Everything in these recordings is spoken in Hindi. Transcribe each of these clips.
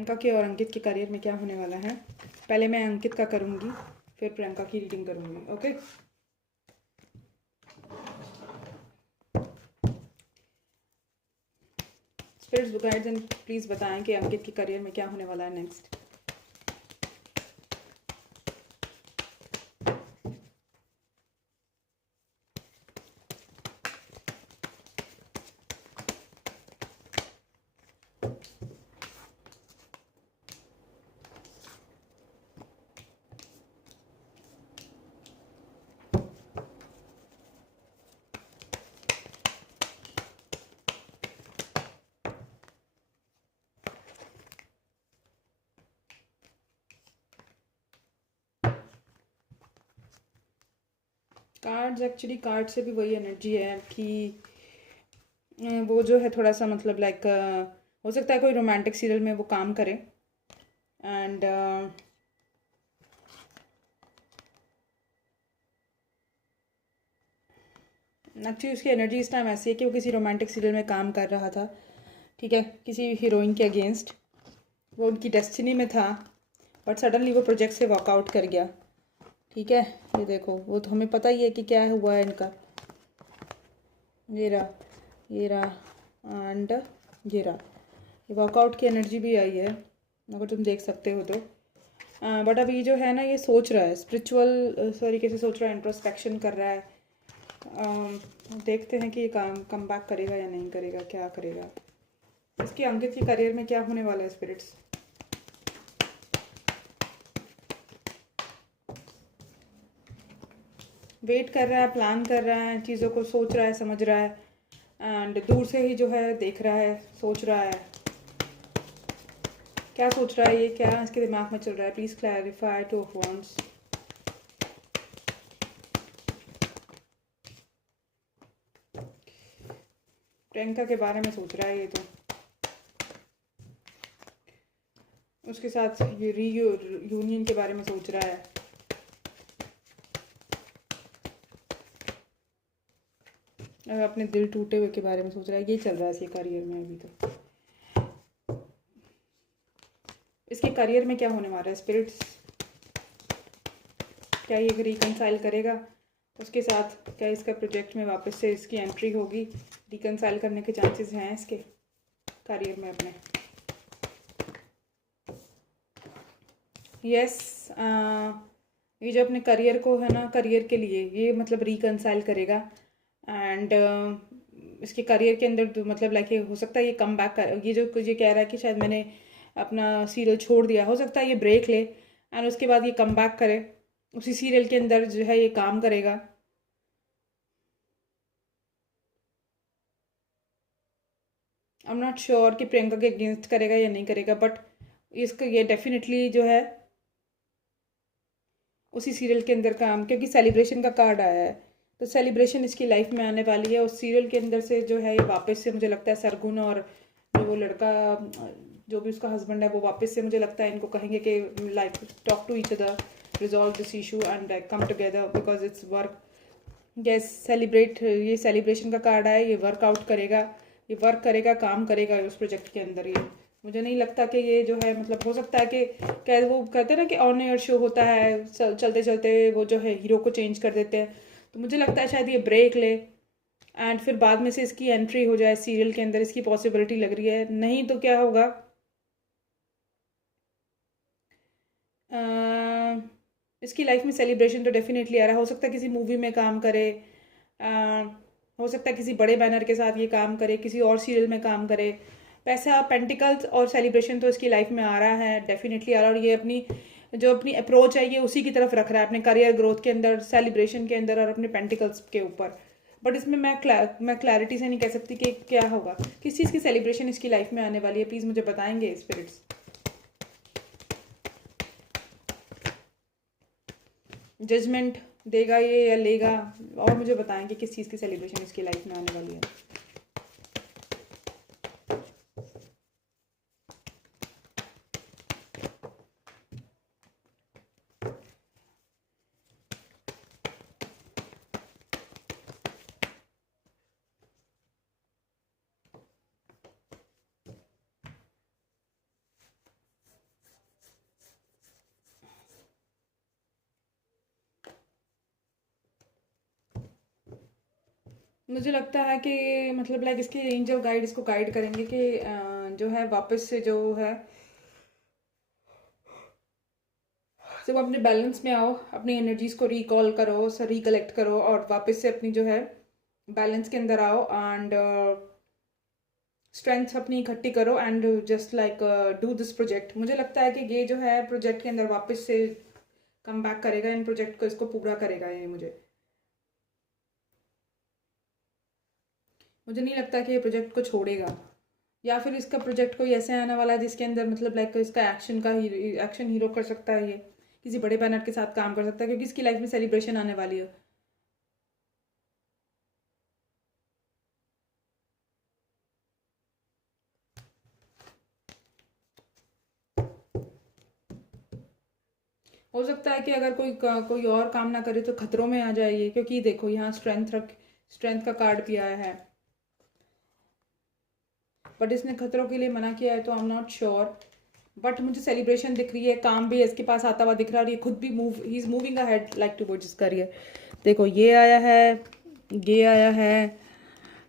प्रियंका के और अंकित के करियर में क्या होने वाला है। पहले मैं अंकित का करूँगी, फिर प्रियंका की रीडिंग करूँगी। Okay, spirits guides and please बताएं कि अंकित के करियर में क्या होने वाला है नेक्स्ट। कार्ड्स एक्चुअली कार्ड से भी वही एनर्जी है कि वो जो है थोड़ा सा मतलब लाइक हो सकता है कोई रोमांटिक सीरियल में वो काम करे एंड एक्चुअली उसकी एनर्जी इस टाइम ऐसी है कि वो किसी रोमांटिक सीरियल में काम कर रहा था, ठीक है, किसी हीरोइन के अगेंस्ट। वो उनकी डेस्टिनी में था बट सडनली वो प्रोजेक्ट से वॉकआउट कर गया, ठीक है। ये देखो, वो तो हमें पता ही है कि क्या हुआ है इनका। ये रहा एंड ये रहा, ये वर्कआउट की एनर्जी भी आई है अगर तुम देख सकते हो तो। बट अभी ये जो है ना, ये सोच रहा है, स्पिरिचुअल तरीके से सोच रहा है, इंट्रोस्पेक्शन कर रहा है। देखते हैं कि ये कम बैक करेगा या नहीं करेगा, क्या करेगा। इसके अंकित के करियर में क्या होने वाला है स्पिरिट्स। वेट कर रहा है, प्लान कर रहा है, चीज़ों को सोच रहा है, समझ रहा है एंड दूर से ही जो है देख रहा है, सोच रहा है। क्या सोच रहा है, ये क्या इसके दिमाग में चल रहा है, please clarify. Two of wands, Priyanka के बारे में सोच रहा है ये तो, उसके साथ ये यूनियन के बारे में सोच रहा है। और अपने दिल टूटे हुए के बारे में सोच रहा है। ये चल रहा है इसके करियर में अभी तो। इसके करियर में क्या होने वाला है स्पिरिट्स, क्या ये रिकनसाइल करेगा उसके साथ, क्या इसका प्रोजेक्ट में वापस से इसकी एंट्री होगी, रिकनसाइल करने के चांसेस हैं इसके करियर में अपने। यस, ये जो अपने करियर को है ना, करियर के लिए ये मतलब रिकनसाइल करेगा एंड इसके करियर के अंदर मतलब लाइक हो सकता है ये कम बैक कर, ये जो ये कह रहा है कि शायद मैंने अपना सीरियल छोड़ दिया, हो सकता है ये ब्रेक ले एंड उसके बाद ये कम बैक करे, उसी सीरियल के अंदर जो है ये काम करेगा। आई एम नॉट श्योर कि प्रियंका के अगेंस्ट करेगा या नहीं करेगा, बट इसका ये डेफिनेटली जो है उसी सीरियल के अंदर काम, क्योंकि सेलिब्रेशन का कार्ड आया है तो सेलिब्रेशन इसकी लाइफ में आने वाली है। उस सीरियल के अंदर से जो है ये वापस से मुझे लगता है सरगुन और जो वो लड़का जो भी उसका हस्बैंड है वो वापस से मुझे लगता है इनको कहेंगे कि like talk to each other, resolve this issue and like come together because it's work. Yes, celebrate, ये सेलिब्रेशन का कार्ड है, ये वर्कआउट करेगा, ये वर्क करेगा, काम करेगा उस प्रोजेक्ट के अंदर। ये मुझे नहीं लगता कि ये जो है मतलब हो सकता है कि क्या वो कहते हैं ना कि ऑन एयर शो होता है, चलते चलते वो जो है हीरो को चेंज कर देते हैं, तो मुझे लगता है शायद ये ब्रेक ले एंड फिर बाद में से इसकी एंट्री हो जाए सीरियल के अंदर, इसकी पॉसिबिलिटी लग रही है। नहीं तो क्या होगा, इसकी लाइफ में सेलिब्रेशन तो डेफिनेटली आ रहा है। हो सकता है किसी मूवी में काम करे, हो सकता है किसी बड़े बैनर के साथ ये काम करे, किसी और सीरियल में काम करे। पैसा, पेंटिकल्स और सेलिब्रेशन तो इसकी लाइफ में आ रहा है, डेफिनेटली आ रहा है। और ये अपनी जो अपनी अप्रोच है ये उसी की तरफ रख रहा है, अपने करियर ग्रोथ के अंदर, सेलिब्रेशन के अंदर और अपने पेंटिकल्स के ऊपर। बट इसमें मैं क्लैरिटी से नहीं कह सकती कि क्या होगा, किस चीज़ की सेलिब्रेशन इसकी लाइफ में आने वाली है। प्लीज़ मुझे बताएंगे स्पिरिट्स। जजमेंट देगा ये या लेगा, और मुझे बताएं कि किस चीज़ की सेलिब्रेशन इसकी लाइफ में आने वाली है। मुझे लगता है कि मतलब लाइक इसके एंजल गाइड इसको गाइड करेंगे कि जो है वापस से जो है जब अपने बैलेंस में आओ, अपनी एनर्जीज को रिकॉल करो, रिकलेक्ट करो और वापस से अपनी जो है बैलेंस के अंदर आओ एंड स्ट्रेंथ अपनी इकट्ठी करो and just like do this project. मुझे लगता है कि ये जो है प्रोजेक्ट के अंदर वापस से कम बैक करेगा, इन प्रोजेक्ट को इसको पूरा करेगा ये। मुझे नहीं लगता कि ये प्रोजेक्ट को छोड़ेगा, या फिर इसका प्रोजेक्ट कोई ऐसे आने वाला है जिसके अंदर मतलब लाइक इसका एक्शन हीरो कर सकता है, ये किसी बड़े बैनर के साथ काम कर सकता है क्योंकि इसकी लाइफ में सेलिब्रेशन आने वाली है। हो सकता है कि अगर कोई और काम ना करे तो खतरों में आ जाए ये, क्योंकि देखो यहाँ स्ट्रेंथ का कार्ड भी आया है, बट इसने खतरों के लिए मना किया है तो I am not sure. But मुझे सेलिब्रेशन दिख रही है, काम भी इसके पास आता हुआ दिख रहा है और ये खुद भी he is moving ahead like towards his career. देखो ये आया है, ये आया है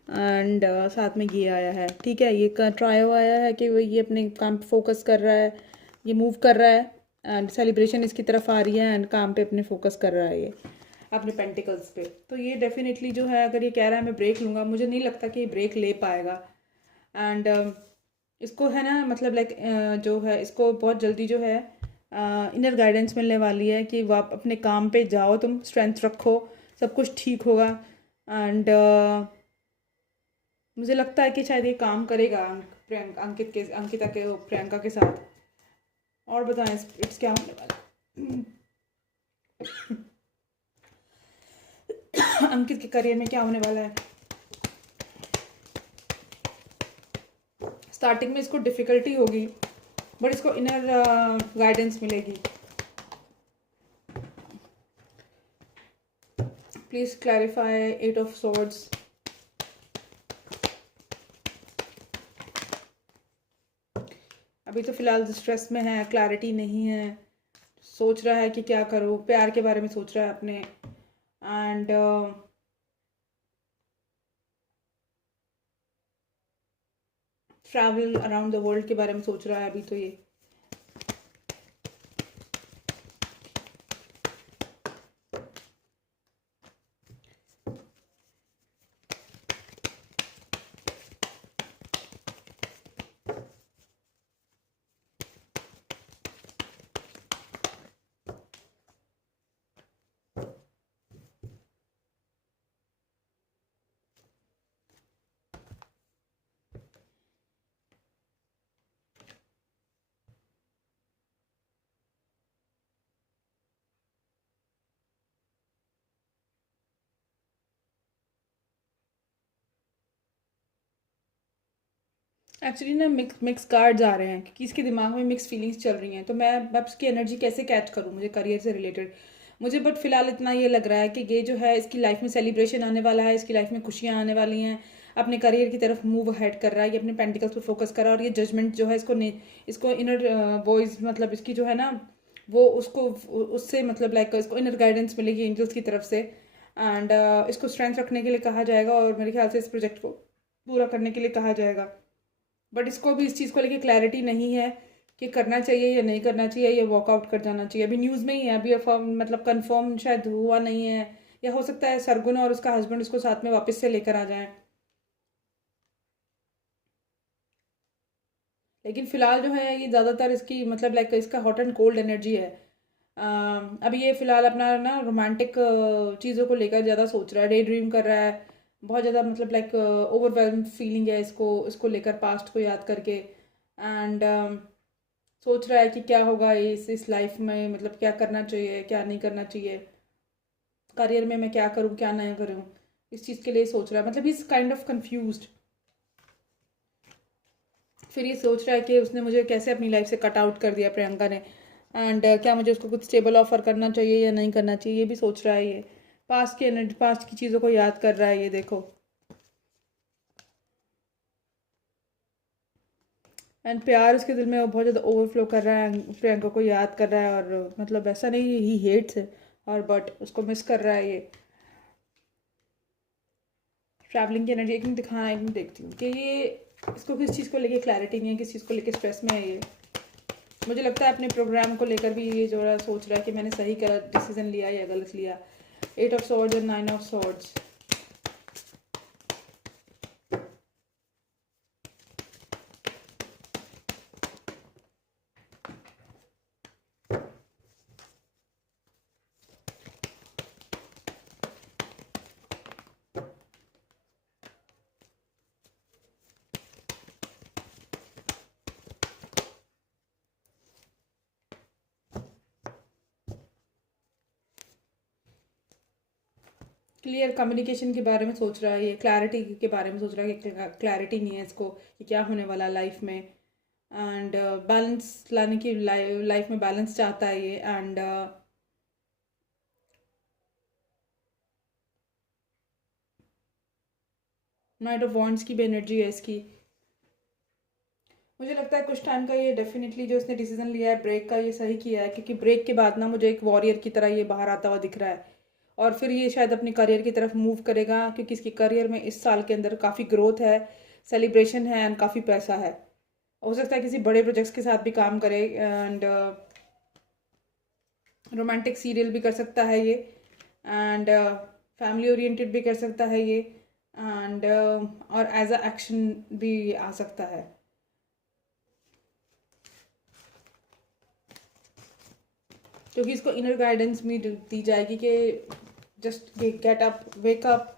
एंड साथ में ये आया है। ठीक है, ये ट्रायो आया है कि वो ये अपने काम पे फोकस कर रहा है, ये मूव कर रहा है एंड सेलिब्रेशन इसकी तरफ आ रही है एंड काम पे अपने फोकस कर रहा है ये अपने पेंटिकल्स पे। तो ये डेफिनेटली जो है, अगर ये कह रहा है मैं ब्रेक लूँगा, मुझे नहीं लगता कि ये ब्रेक ले पाएगा। एंड इसको है ना मतलब लाइक जो है इसको बहुत जल्दी जो है इनर गाइडेंस मिलने वाली है कि वो आप अपने काम पे जाओ, तुम स्ट्रेंथ रखो, सब कुछ ठीक होगा। एंड मुझे लगता है कि शायद ये काम करेगा अंकिता के प्रियंका के साथ। और बताएं इट्स क्या होने वाला अंकित के करियर में क्या होने वाला है। स्टार्टिंग में इसको डिफ़िकल्टी होगी बट इसको इनर गाइडेंस मिलेगी। Please clarify 8 of swords. अभी तो फिलहाल स्ट्रेस में है, क्लैरिटी नहीं है, सोच रहा है कि क्या करूँ, प्यार के बारे में सोच रहा है अपने and travel around the world के बारे में सोच रहा है अभी तो ये। एक्चुअली ना मिक्स कार्ड्स आ रहे हैं क्योंकि इसके दिमाग में मिक्स फीलिंग्स चल रही हैं, तो मैं अब उसकी एनर्जी कैसे कैच करूँ मुझे करियर से रिलेटेड। मुझे बट फिलहाल इतना ये लग रहा है कि ये जो है इसकी लाइफ में सेलिब्रेशन आने वाला है, इसकी लाइफ में खुशियाँ आने वाली हैं, अपने करियर की तरफ मूव हेड कर रहा है, ये अपने पेंटिकल्स पर फोकस कर रहा है और ये जजमेंट जो है इसको इनर वॉइस मतलब इसकी जो है ना वो उसको उससे मतलब लाइक इसको इनर गाइडेंस मिलेगी एंजल्स की तरफ से एंड इसको स्ट्रेंथ रखने के लिए कहा जाएगा और मेरे ख्याल से इस प्रोजेक्ट को पूरा करने के लिए कहा जाएगा। बट इसको भी इस चीज़ को लेके क्लैरिटी नहीं है कि करना चाहिए या नहीं करना चाहिए, या वॉकआउट कर जाना चाहिए। अभी न्यूज़ में ही है, अभी मतलब कंफर्म शायद हुआ नहीं है, या हो सकता है सरगुन और उसका हस्बैंड इसको साथ में वापस से लेकर आ जाएं। लेकिन फिलहाल जो है ये ज़्यादातर इसकी मतलब लाइक इसका हॉट एंड कोल्ड एनर्जी है। अभी ये फिलहाल अपना ना रोमांटिक चीज़ों को लेकर ज़्यादा सोच रहा है, डे ड्रीम कर रहा है बहुत ज़्यादा, मतलब लाइक ओवरवेलम फीलिंग है इसको इसको लेकर पास्ट को याद करके एंड सोच रहा है कि क्या होगा इस लाइफ में, मतलब क्या करना चाहिए क्या नहीं करना चाहिए, करियर में मैं क्या करूँ क्या नहीं करूँ, इस चीज़ के लिए सोच रहा है, मतलब इज काइंड ऑफ कंफ्यूज्ड। फिर ये सोच रहा है कि उसने मुझे कैसे अपनी लाइफ से कट आउट कर दिया प्रियंका ने एंड क्या मुझे उसको कुछ स्टेबल ऑफर करना चाहिए या नहीं करना चाहिए, ये भी सोच रहा है। ये पास्ट की चीज़ों को याद कर रहा है ये देखो। एंड प्यार उसके दिल में वो बहुत ज़्यादा ओवरफ्लो कर रहा है, प्रियंका को याद कर रहा है और मतलब ऐसा नहीं ही हेट्स है और बट उसको मिस कर रहा है ये। ट्रैवलिंग की एनर्जी एक मिनट दिखाना, एक मिनट देखती हूँ कि ये इसको किस चीज़ को लेके क्लैरिटी नहीं है, किस चीज़ को लेके स्ट्रेस में है ये। मुझे लगता है अपने प्रोग्राम को लेकर भी ये जो सोच रहा है कि मैंने सही गलत डिसीजन लिया या गलत लिया। 8 ऑफ सॉर्ड्स और 9 ऑफ सॉर्ड्स। क्लियर कम्युनिकेशन के बारे में सोच रहा है ये, क्लैरिटी के बारे में सोच रहा है कि क्लैरिटी नहीं है इसको कि क्या होने वाला लाइफ में। एंड बैलेंस लाने की, लाइफ में बैलेंस चाहता है ये। एंड नाइट ऑफ वॉन्ड्स की भी एनर्जी है इसकी। मुझे लगता है कुछ टाइम का ये डेफिनेटली जो इसने डिसीजन लिया है ब्रेक का, ये सही किया है, क्योंकि ब्रेक के बाद ना मुझे एक वॉरियर की तरह ये बाहर आता हुआ दिख रहा है। और फिर ये शायद अपने करियर की तरफ मूव करेगा, क्योंकि इसके करियर में इस साल के अंदर काफ़ी ग्रोथ है, सेलिब्रेशन है एंड काफ़ी पैसा है। हो सकता है किसी बड़े प्रोजेक्ट्स के साथ भी काम करे। एंड रोमांटिक सीरियल भी कर सकता है ये। एंड फैमिली ओरिएंटेड भी कर सकता है ये। एंड और एज अ एक्शन भी आ सकता है। क्योंकि इसको इनर गाइडेंस भी दी जाएगी कि just get up, wake up,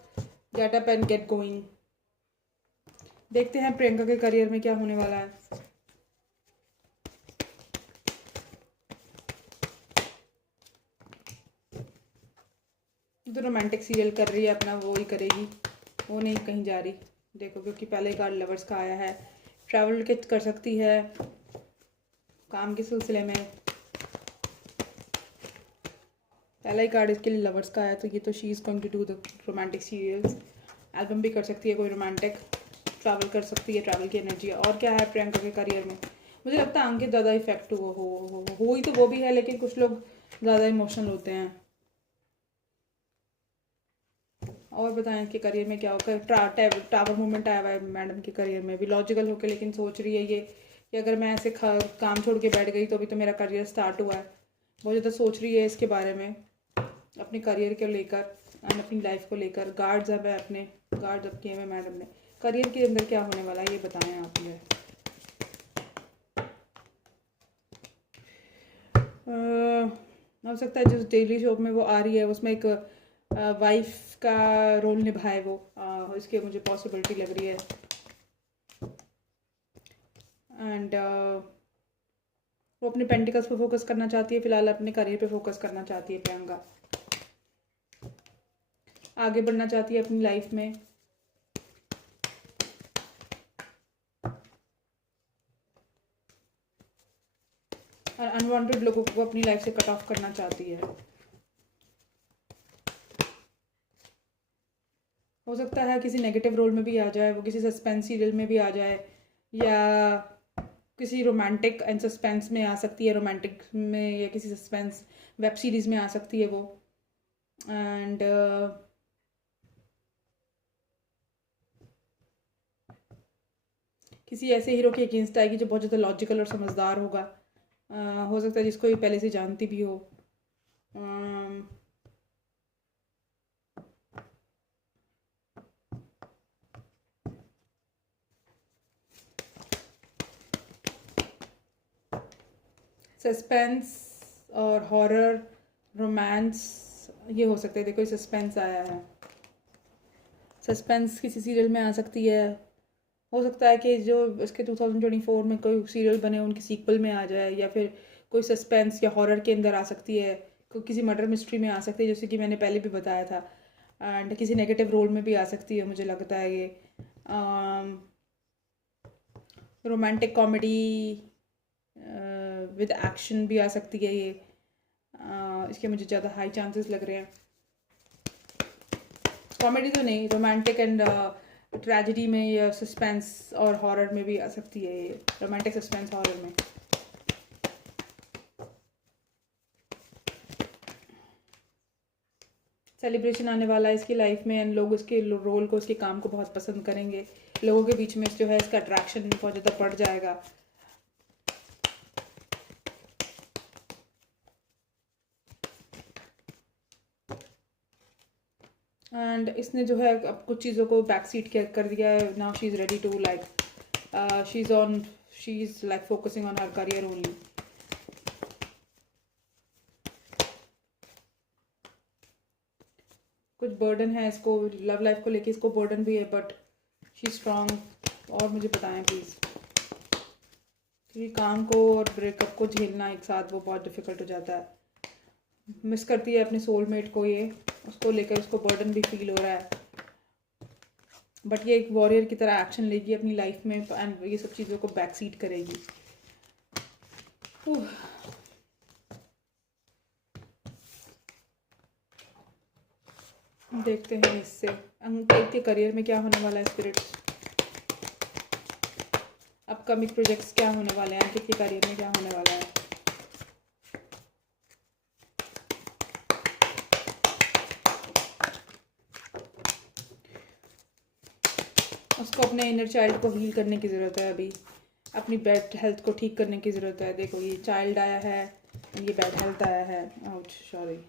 get up and get going. देखते हैं प्रियंका के करियर में क्या होने वाला है। तो रोमांटिक सीरियल कर रही है अपना, वो ही करेगी, वो नहीं कहीं जा रही। देखो, क्योंकि पहले ही कार्ड लवर्स का आया है। ट्रैवल के कर सकती है काम के सिलसिले में। पहला ही कार्ड इसके लिए लवर्स का है, तो ये तो she is going to do the romantic serials. Album भी कर सकती है कोई रोमांटिक, ट्रैवल कर सकती है, ट्रैवल की एनर्जी। और क्या है प्रियंका के करियर में? मुझे लगता है अंकित ज़्यादा इफेक्ट हो ही तो वो भी है, लेकिन कुछ लोग ज़्यादा इमोशनल होते हैं। और बताएं इनके करियर में क्या होगा? टावर मूवमेंट आया हुआ है मैडम के करियर में भी, लॉजिकल होकर, लेकिन सोच रही है ये कि अगर मैं ऐसे काम छोड़ के बैठ गई तो अभी तो मेरा करियर स्टार्ट हुआ है। बहुत ज़्यादा सोच रही है इसके बारे में, अपने करियर को लेकर एंड अपनी लाइफ को लेकर। गार्ड्स अब है, अपने गार्ड्स अब किए हुए मैडम ने। करियर के अंदर क्या होने वाला है ये बताएं आप मुझे। हो सकता है जिस डेली शो में वो आ रही है उसमें एक वाइफ का रोल निभाए वो, इसके मुझे पॉसिबिलिटी लग रही है। एंड वो अपने पेंटिकल्स पे फोकस करना चाहती है, फिलहाल अपने करियर पे फोकस करना चाहती है प्रियंका। आगे बढ़ना चाहती है अपनी लाइफ में। और अनवांटेड लोगों को अपनी लाइफ से कट ऑफ करना चाहती है। हो सकता है किसी नेगेटिव रोल में भी आ जाए वो, किसी सस्पेंस सीरियल में भी आ जाए, या किसी रोमांटिक एंड सस्पेंस में आ सकती है, रोमांटिक में या किसी सस्पेंस वेब सीरीज़ में आ सकती है वो। एंड किसी ऐसे हीरो के अगेंस्ट आएगी जो बहुत ज़्यादा लॉजिकल और समझदार होगा। हो सकता है जिसको ये पहले से जानती भी हो। सस्पेंस और हॉरर, रोमांस, ये हो सकता है। देखो, सस्पेंस आया है, सस्पेंस किसी सीरियल में आ सकती है। हो सकता है कि जो इसके 2024 में कोई सीरियल बने उनकी सीक्वल में आ जाए, या फिर कोई सस्पेंस या हॉरर के अंदर आ सकती है, कोई किसी मर्डर मिस्ट्री में आ सकती है, जैसे कि मैंने पहले भी बताया था। एंड किसी नेगेटिव रोल में भी आ सकती है, मुझे लगता है ये। रोमांटिक कॉमेडी विद एक्शन भी आ सकती है ये। इसके मुझे ज़्यादा हाई चांसेस लग रहे हैं। कॉमेडी तो नहीं, रोमांटिक एंड ट्रेजेडी में या सस्पेंस और हॉरर में भी आ सकती है ये। रोमांटिक, सस्पेंस, हॉरर में। सेलिब्रेशन आने वाला है इसकी लाइफ में एंड लोग इसके रोल को, इसके काम को बहुत पसंद करेंगे। लोगों के बीच में जो है इसका अट्रैक्शन बहुत ज़्यादा बढ़ जाएगा। एंड इसने जो है अब कुछ चीज़ों को बैक सीट कर दिया है। Now she is ready to like she is like focusing on her career only. कुछ बर्डन है इसको, लव लाइफ को लेके इसको बर्डन भी है, बट शी स्ट्रांग। और मुझे बताएं प्लीज़, क्योंकि काम को और ब्रेकअप को झेलना एक साथ वो बहुत डिफ़िकल्ट हो जाता है। मिस करती है अपने सोलमेट को, ये उसको लेकर उसको बर्डन भी फील हो रहा है, बट ये एक वॉरियर की तरह एक्शन लेगी अपनी लाइफ में एंड ये सब चीज़ों को बैक सीट करेगी। देखते हैं इससे अंकित के करियर में क्या होने वाला है। स्पिरिट्स, अपकमिंग प्रोजेक्ट्स क्या होने वाले हैं, अंकित के करियर में क्या होने वाला है। उसको अपने इनर चाइल्ड को हील करने की ज़रूरत है, अभी अपनी बैड हेल्थ को ठीक करने की ज़रूरत है। देखो ये चाइल्ड आया है, ये बैड हेल्थ आया है। Out, sorry.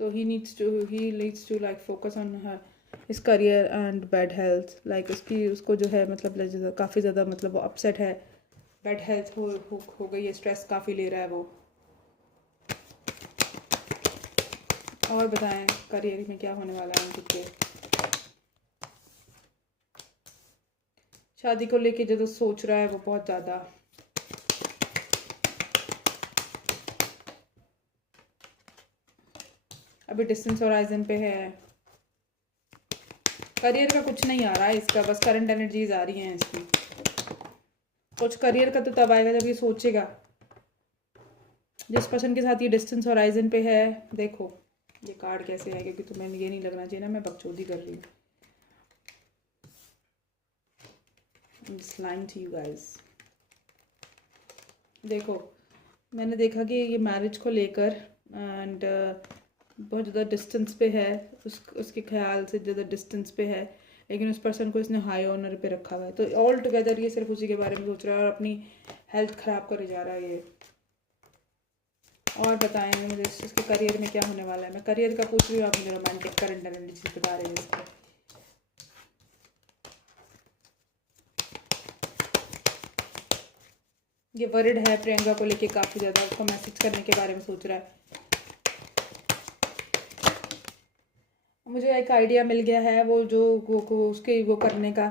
So he needs to like focus on her his career and bad health, like उसको जो है मतलब काफ़ी ज़्यादा मतलब वो अपसेट है, बैड हेल्थ हो गई है, स्ट्रेस काफ़ी ले रहा है वो। और बताएं करियर में क्या होने वाला है उनके। शादी को लेके जो सोच रहा है वो बहुत ज़्यादा। अभी डिस्टेंस होराइजन पे है। करियर का कुछ नहीं आ रहा है इसका, बस करंट एनर्जीज आ रही हैं इसकी। कुछ करियर का तो तब आएगा जब ये सोचेगा। जिस पर्सन के साथ ये डिस्टेंस होराइजन पे है, देखो ये कार्ड कैसे है, क्योंकि तुम्हें ये नहीं लगना चाहिए ना मैं बकचोदी कर रही हूँ। I'm just lying to you guys। देखो मैंने देखा कि ये मैरिज को लेकर एंड बहुत ज़्यादा डिस्टेंस पे है, उसके ख्याल से ज़्यादा डिस्टेंस पे है, लेकिन उस पर्सन को इसने हाई ऑनर पे रखा हुआ है। तो ऑल टुगेदर ये सिर्फ उसी के बारे में सोच रहा है और अपनी हेल्थ ख़राब करे जा रहा है ये। और बताएं मुझे इसके करियर में क्या होने वाला है। मैं करियर का पूछ रही हूँ, आप मुझे रोमांटिक करंट एनर्जी बता रहे हैं इसको। ये वर्ड है प्रियंका को लेके काफ़ी ज़्यादा, उसको मैसेज करने के बारे में सोच रहा है। मुझे एक आइडिया मिल गया है वो जो उसके वो करने का।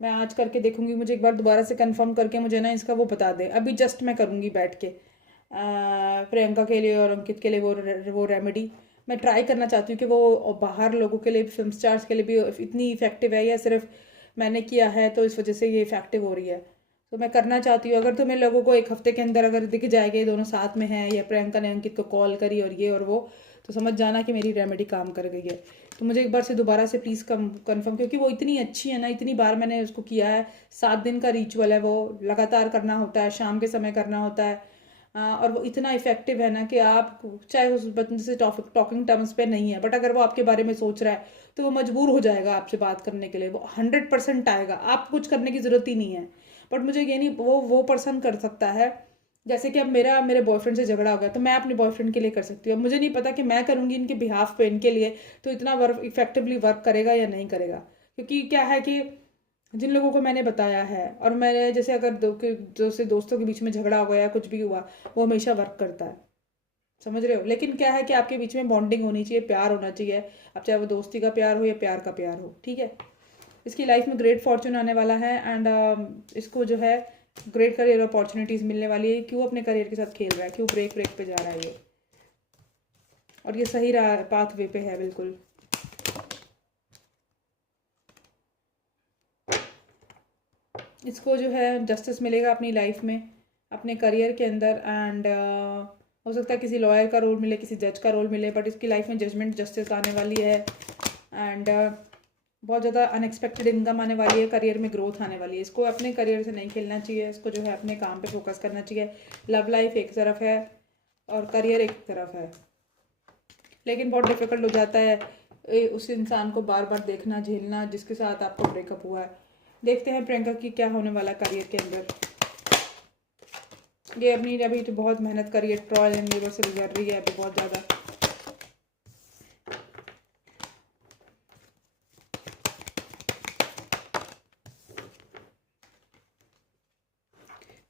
मैं आज करके देखूंगी, मुझे एक बार दोबारा से कंफर्म करके मुझे ना इसका वो बता दे। अभी जस्ट मैं करूंगी बैठ के प्रियंका के लिए और अंकित के लिए वो रेमेडी। मैं ट्राई करना चाहती हूँ कि वो बाहर लोगों के लिए, फिल्म स्टार्स के लिए भी इतनी इफेक्टिव है या सिर्फ मैंने किया है तो इस वजह से ये इफेक्टिव हो रही है। तो मैं करना चाहती हूँ, अगर तुम्हें लोगों को एक हफ्ते के अंदर अगर दिख जाएगा ये दोनों साथ में हैं या प्रियंका ने अंकित को कॉल करी और ये और वो, तो समझ जाना कि मेरी रेमेडी काम कर गई है। तो मुझे एक बार से दोबारा से प्लीज़ कंफर्म, क्योंकि वो इतनी अच्छी है ना, इतनी बार मैंने उसको किया है। 7 दिन का रिचुअल है, वो लगातार करना होता है, शाम के समय करना होता है। और वो इतना इफेक्टिव है ना कि आप चाहे उस बंदे से टॉकिंग टर्म्स पे नहीं है, बट अगर वो आपके बारे में सोच रहा है तो वो मजबूर हो जाएगा आपसे बात करने के लिए। वो 100% आएगा, आप कुछ करने की ज़रूरत ही नहीं है। बट मुझे ये नहीं, वो पर्सन कर सकता है। जैसे कि अब मेरे बॉयफ्रेंड से झगड़ा हो गया तो मैं अपने बॉयफ्रेंड के लिए कर सकती हूँ। अब मुझे नहीं पता कि मैं करूँगी इनके बिहाफ पे इनके लिए तो इतना वर्क इफेक्टिवली वर्क करेगा या नहीं करेगा। क्योंकि क्या है कि जिन लोगों को मैंने बताया है, और मैंने जैसे अगर जैसे दोस्तों के बीच में झगड़ा हो गया या कुछ भी हुआ, वो हमेशा वर्क करता है, समझ रहे हो। लेकिन क्या है कि आपके बीच में बॉन्डिंग होनी चाहिए, प्यार होना चाहिए। अब चाहे वो दोस्ती का प्यार हो या प्यार का प्यार हो, ठीक है। इसकी लाइफ में ग्रेट फॉर्चून आने वाला है एंड इसको जो है ग्रेट करियर अपॉर्चुनिटीज़ मिलने वाली है। क्यों अपने करियर के साथ खेल रहा है, क्यों ब्रेक पे जा रहा है ये, और ये सही पाथ वे पे है बिल्कुल। इसको जो है जस्टिस मिलेगा अपनी लाइफ में, अपने करियर के अंदर एंड हो सकता है किसी लॉयर का रोल मिले, किसी जज का रोल मिले, बट इसकी लाइफ में जजमेंट जस्टिस आने वाली है एंड बहुत ज़्यादा अनएक्सपेक्टेड इनकम आने वाली है, करियर में ग्रोथ आने वाली है। इसको अपने करियर से नहीं खेलना चाहिए, इसको जो है अपने काम पे फोकस करना चाहिए। लव लाइफ एक तरफ है, और करियर एक तरफ है, लेकिन बहुत डिफ़िकल्ट हो जाता है उस इंसान को बार बार देखना, झेलना जिसके साथ आपका ब्रेकअप हुआ है। देखते हैं प्रियंका की क्या होने वाला करियर के अंदर। ये अपनी अभी तो बहुत मेहनत करी है, ट्रायल एंड एरर से गुजर रही है अभी बहुत ज़्यादा।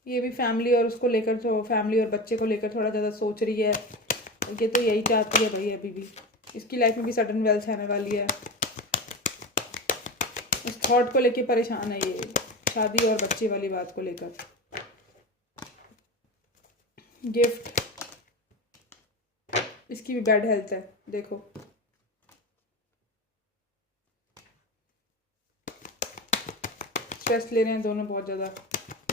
ये भी फैमिली और उसको लेकर, तो फैमिली और बच्चे को लेकर थोड़ा ज़्यादा सोच रही है। ये तो यही चाहती है भाई, अभी भी इसकी लाइफ में भी सडन वेल्थ आने वाली है। उस थॉट को लेके परेशान है ये, शादी और बच्चे वाली बात को लेकर। गिफ्ट, इसकी भी बैड हेल्थ है, देखो स्ट्रेस ले रहे हैं दोनों बहुत ज़्यादा।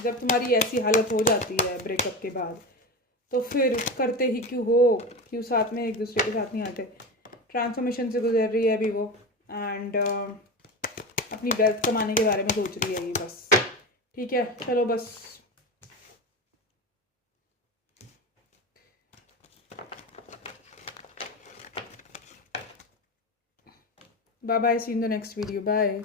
जब तुम्हारी ऐसी हालत हो जाती है ब्रेकअप के बाद, तो फिर करते ही क्यों हो, क्यों साथ में एक दूसरे के साथ नहीं आते। ट्रांसफॉर्मेशन से गुजर रही है अभी वो, एंड अपनी वेल्थ कमाने के बारे में सोच रही है ये बस। ठीक है, चलो बस bye bye, see in the next video, bye.